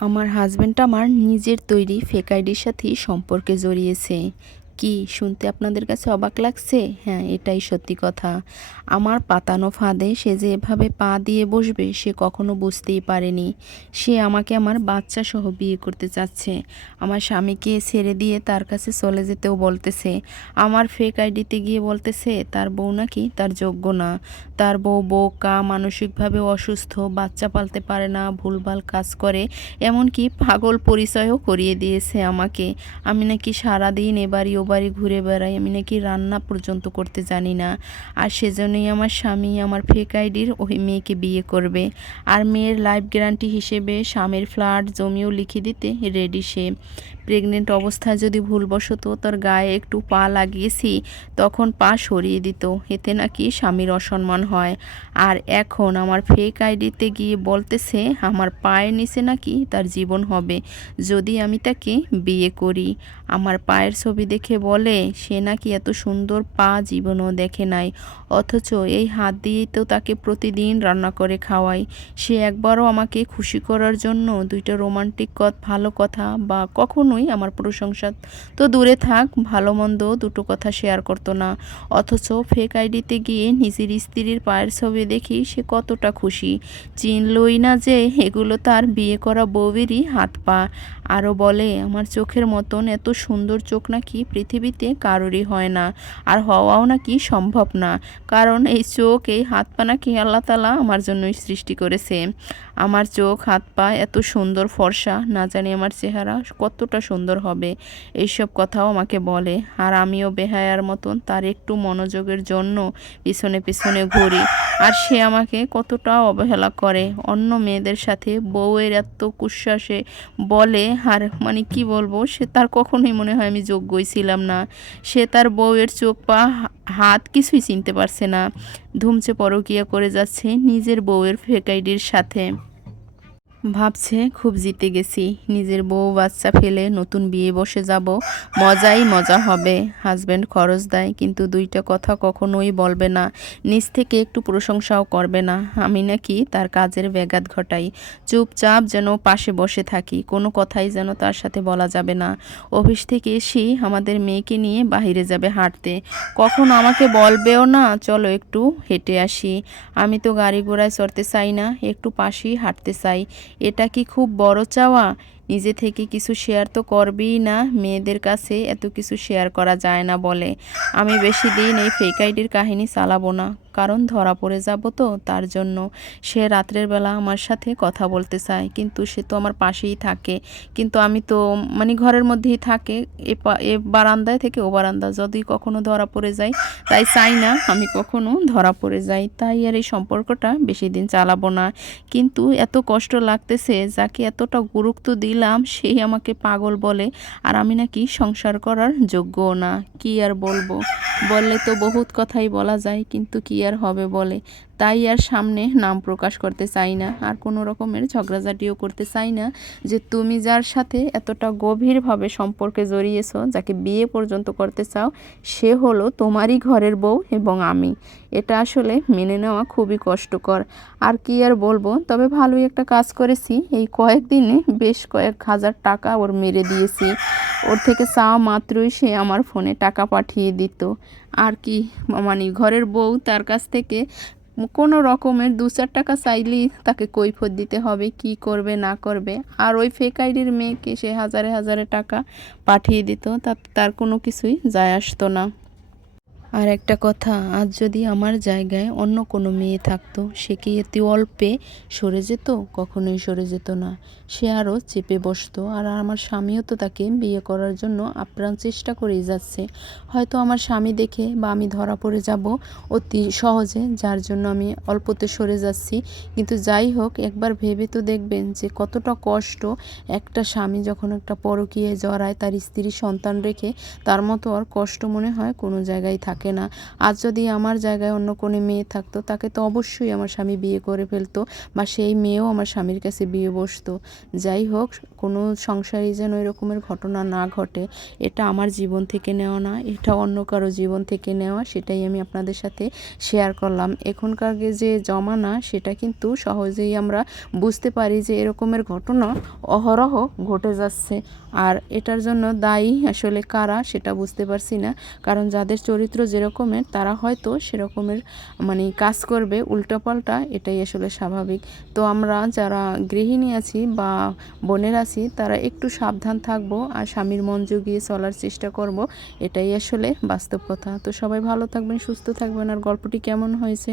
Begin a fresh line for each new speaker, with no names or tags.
আমার হাজব্যান্ড আমার নিজের তৈরি ফেক আইডির সাথেই সম্পর্কে জড়িয়েছে। কি শুনতে আপনাদের কাছে অবাক লাগছে? হ্যাঁ এটাই সত্যি কথা। আমার পাতানো ফাঁদে সে যে এভাবে পা দিয়ে বসবে, সে কখনো বুঝতেই পারেনি। সে আমাকে আমার বাচ্চা সহ বিয়ে করতে চাচ্ছে। আমার স্বামীকে ছেড়ে দিয়ে তার কাছে চলে যেতেও বলতেছে। আমার ফেক আইডিতে গিয়ে বলতেছে, তার বউ নাকি তার যোগ্য না। তার বউ বোকা, মানসিকভাবে অসুস্থ, বাচ্চা পালতে পারে না, ভুলভাল কাজ করে, এমনকি পাগল পরিচয়ও করিয়ে দিয়েছে আমাকে। আমি নাকি সারাদিন এ বাড়ি ঘুরে বেড়াই। আমি নাকি রান্না পর্যন্ত করতে জানি না। আর সেজন্যই আমার স্বামী আমার ফেক আইডির ওই মেয়েকে বিয়ে করবে। আর মেয়ের লাইফ গ্যারান্টি হিসেবে স্বামীর ফ্ল্যাট জমিও লিখে দিতে রেডি সে। প্রেগনেন্ট অবস্থায় যদি ভুলবশত তার গায়ে একটু পা লাগিয়েছি, তখন পা সরিয়ে দিত। এতে নাকি স্বামীর অসম্মান হয়। আর এখন আমার ফেক আইডিতে গিয়ে বলতেছে, আমার পায়ের নিচে নাকি তার জীবন হবে। যদি আমি তাকে বিয়ে করি। আমার পায়ের ছবি দেখে বলে, সে নাকি এত সুন্দর পা জীবনও দেখে নাই। অথচ এই হাত দিয়েই তো তাকে প্রতিদিন রান্না করে খাওয়াই। সে একবারও আমাকে খুশি করার জন্য দুইটা রোমান্টিক কথ, ভালো কথা বা কখনোই আমার প্রশংসা। তো দূরে থাক, ভালো মন্দ দুটো কথা শেয়ার করতো না। অথচ ফেক আইডিতে গিয়ে নিজের স্ত্রীর পায়ের ছবি দেখি সে কতটা খুশি। চিনলই না যে এগুলো তার বিয়ে করা বউয়েরই হাত পা। আরও বলে, আমার চোখের মতন এত সুন্দর চোখ নাকি পৃথিবীতে কারোরই হয় না। আর হওয়াও নাকি সম্ভব না। কারণ এই চোখ, এই হাত পা নাকি আল্লাহ তালা আমার জন্যই সৃষ্টি করেছে। আমার চোখ, হাত পা এত সুন্দর ফর্সা, না জানি আমার চেহারা কতটা সুন্দর হবে। এইসব কথাও আমাকে বলে। আর আমিও বেহায়ার মতন তার একটু মনোযোগের জন্য পিছনে পিছনে ঘুরি। আর সে আমাকে কতটা অবহেলা করে। অন্য মেয়েদের সাথে বউয়ের এত কুশ্বাসে বলে, আর মানে কি বলব? সে তার কখনোই মনে হয় আমি যোগ্যই ছিলাম না। সে তার বউয়ের চোখ পা, হাত কিছুই চিনতে পারছে না। ধুমছে পরকিয়া করে যাচ্ছে নিজের বউয়ের ফেকাইডির সাথে। ভাবছে, খুব জিতে গেছি। নিজের বউ বাচ্চা ফেলে নতুন বিয়ে বসে যাব। মজাই মজা হবে। হাজব্যান্ড খরচ দেয়, কিন্তু দুইটা কথা কখনোই বলবে না। নিজ থেকে একটু প্রশংসাও করবে না। আমি নাকি তার কাজের ব্যাঘাত ঘটাই। চুপচাপ যেন পাশে বসে থাকি। কোনো কথাই যেন তার সাথে বলা যাবে না। অফিস থেকে এসেই আমাদের মেয়েকে নিয়ে বাইরে যাবে হাঁটতে। কখন আমাকে বলবেও না, চলো একটু হেঁটে আসি। আমি তো গাড়ি ঘোড়ায় চড়তে চাই না, একটু পাশেই হাঁটতে চাই। এটা কি খুব বড় চাওয়া? নিজে থেকে কিছু শেয়ার তো করবেই না, মেয়েদের কাছে এত কিছু শেয়ার করা যায় না বলে। আমি বেশি দিন এই ফেক আইডির কাহিনী চালাবো না। কারণ ধরা পড়ে যাব তো, তার জন্য। সে রাত্রের বেলা আমার সাথে কথা বলতে চায়, কিন্তু সে তো আমার পাশেই থাকে। কিন্তু আমি তো মানে ঘরের মধ্যেই থাকে, এ বারান্দায় থেকে ও বারান্দা। যদি কখনো ধরা পড়ে যায়, তাই চাই না আমি কখনো ধরা পড়ে যাই। তাই আর এই সম্পর্কটা বেশি দিন চালাবো না। কিন্তু এত কষ্ট লাগতেছে, যাকে এতটা গুরুত্ব দিলাম, সেই আমাকে পাগল বলে, আর আমি নাকি সংসার করার যোগ্য না। কি আর বলব? বললে তো বহুত কথাই বলা যায়, কিন্তু কি আর হবে বলে। তাই আর সামনে নাম প্রকাশ করতে চাই না। আর কোনো রকমের ঝগড়াঝাটিও করতে চাই না যে তুমি যার সাথে এতটা গভীরভাবে সম্পর্কে জড়িয়েছো, যাকে বিয়ে পর্যন্ত করতে চাও, সে হলো তোমারই ঘরের বউ এবং আমি। এটা আসলে মেনে নেওয়া খুবই কষ্টকর। আর কি আর বলব? তবে ভালোই একটা কাজ করেছি। এই কয়েকদিনে বেশ কয়েক হাজার টাকা ওর মেরে দিয়েছি। ওর থেকে চাওয়া মাত্রই সে আমার ফোনে টাকা পাঠিয়ে দিত। আর কি মানে ঘরের বউ তার কাছ থেকে কোনো রকমের দু চার টাকা চাইলেই তাকে কৈফত দিতে হবে, কি করবে, না করবে। আর ওই ফেক আইডির মেয়েকে সে হাজারে হাজারে টাকা পাঠিয়ে দিত তার কোনো কিছুই যায় আসতো না। আর একটা কথা, আজ যদি আমার জায়গায় অন্য কোনো মেয়ে থাকতো, সে কি এতে অল্পে সরে যেত? কখনোই সরে যেত না। সে আরও চেপে বসতো। আর আমার স্বামীও তো তাকে বিয়ে করার জন্য আপ্রাণ চেষ্টা করেই যাচ্ছে। হয়তো আমার স্বামী দেখে বা আমি ধরা পড়ে যাব অতি সহজে, যার জন্য আমি অল্পতে সরে যাচ্ছি। কিন্তু যাই হোক, একবার ভেবে তো দেখবেন যে কতটা কষ্ট একটা স্বামী যখন একটা পরকীয়ে জড়ায়, তার স্ত্রী সন্তান রেখে, তার মতো আর কষ্ট মনে হয় কোনো জায়গায় থাকে না। আজ যদি আমার জায়গায় অন্য কোনো মেয়ে থাকতো, তাকে তো অবশ্যই আমার স্বামী বিয়ে করে ফেলতো বা সেই মেয়েও আমার স্বামীর কাছে বিয়ে বসতো। যাই হোক, কোনো সংসারে যেন এরকমের ঘটনা না ঘটে, এটা আমার জীবন থেকে নেওয়া না, এটা অন্য কারও জীবন থেকে নেওয়া, সেটাই আমি আপনাদের সাথে শেয়ার করলাম। এখনকার যে জমানা, সেটা কিন্তু সহজেই আমরা বুঝতে পারি যে এরকমের ঘটনা অহরহ ঘটে যাচ্ছে। আর এটার জন্য দায়ী আসলে কারা, সেটা বুঝতে পারছি না। কারণ যাদের চরিত্র যেরকমের, তারা হয়তো সেরকমের মানে কাজ করবে উল্টোপাল্টা এটাই আসলে স্বাভাবিক। তো আমরা যারা গৃহিণী আছি বা বোনের আছি, তারা একটু সাবধান থাকব আর স্বামীর মন জুগিয়ে চলার চেষ্টা করব, এটাই আসলে বাস্তব কথা। তো সবাই ভালো থাকবেন, সুস্থ থাকবেন, আর গল্পটি কেমন হয়েছে?